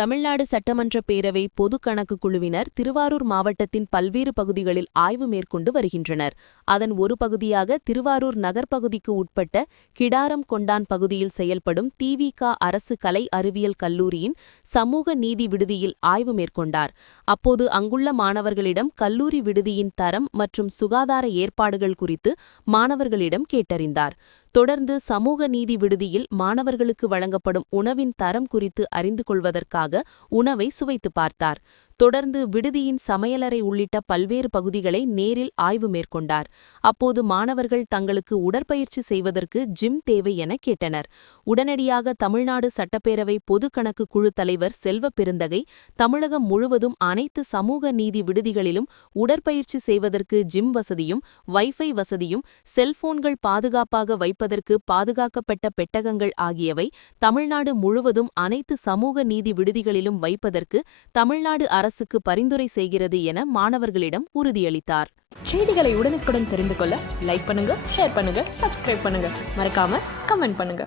தமிழ்நாடு சட்டமன்ற பேரவை பொது கணக்கு குழுவினர் திருவாரூர் மாவட்டத்தின் பல்வேறு பகுதிகளில் ஆய்வு மேற்கொண்டு வருகின்றனர். அதன் ஒரு பகுதியாக திருவாரூர் நகர்ப்பகுதிக்கு உட்பட்ட கிடாரம் கொண்டான் பகுதியில் செயல்படும் திவிக அரசு கலை அறிவியல் கல்லூரியின் சமூக நீதி விடுதியில் ஆய்வு மேற்கொண்டார். அப்போது அங்குள்ள மாணவர்களிடம் கல்லூரி விடுதியின் தரம் மற்றும் சுகாதார ஏற்பாடுகள் குறித்து மாணவர்களிடம் கேட்டறிந்தார். தொடர்ந்து சமூக நீதி விடுதியில் மாணவர்களுக்கு வழங்கப்படும் உணவின் தரம் குறித்து அறிந்து கொள்வதற்காக உணவை சுவைத்து பார்த்தார். தொடர்ந்து விடுதியின் சமையலறை உள்ளிட்ட பல்வேறு பகுதிகளை நேரில் ஆய்வு மேற்கொண்டார். அப்போது மாணவர்கள் தங்களுக்கு உடற்பயிற்சி செய்வதற்கு ஜிம் தேவை என கேட்டனர். உடனடியாக தமிழ்நாடு சட்டப்பேரவை பொதுக்கணக்கு குழு தலைவர் செல்வ பெருந்தகை தமிழகம் முழுவதும் அனைத்து சமூக நீதி விடுதிகளிலும் உடற்பயிற்சி செய்வதற்கு ஜிம் வசதியும் வைஃபை வசதியும் செல்போன்கள் பாதுகாப்பாக வைப்பதற்கு பாதுகாக்கப்பட்ட பெட்டகங்கள் ஆகியவை தமிழ்நாடு முழுவதும் அனைத்து சமூக நீதி விடுதிகளிலும் வைப்பதற்கு தமிழ்நாடு அரசு அரசுக்கு பரிந்துரை செய்கிறது என மாணவர்களிடம் உறுதியளித்தார். செய்திகளை உடனுக்குடன் தெரிந்து கொள்ள லைக் பண்ணுங்க ஷேர் பண்ணுங்க சப்ஸ்கிரைப் பண்ணுங்க. மறக்காம கமெண்ட் பண்ணுங்க.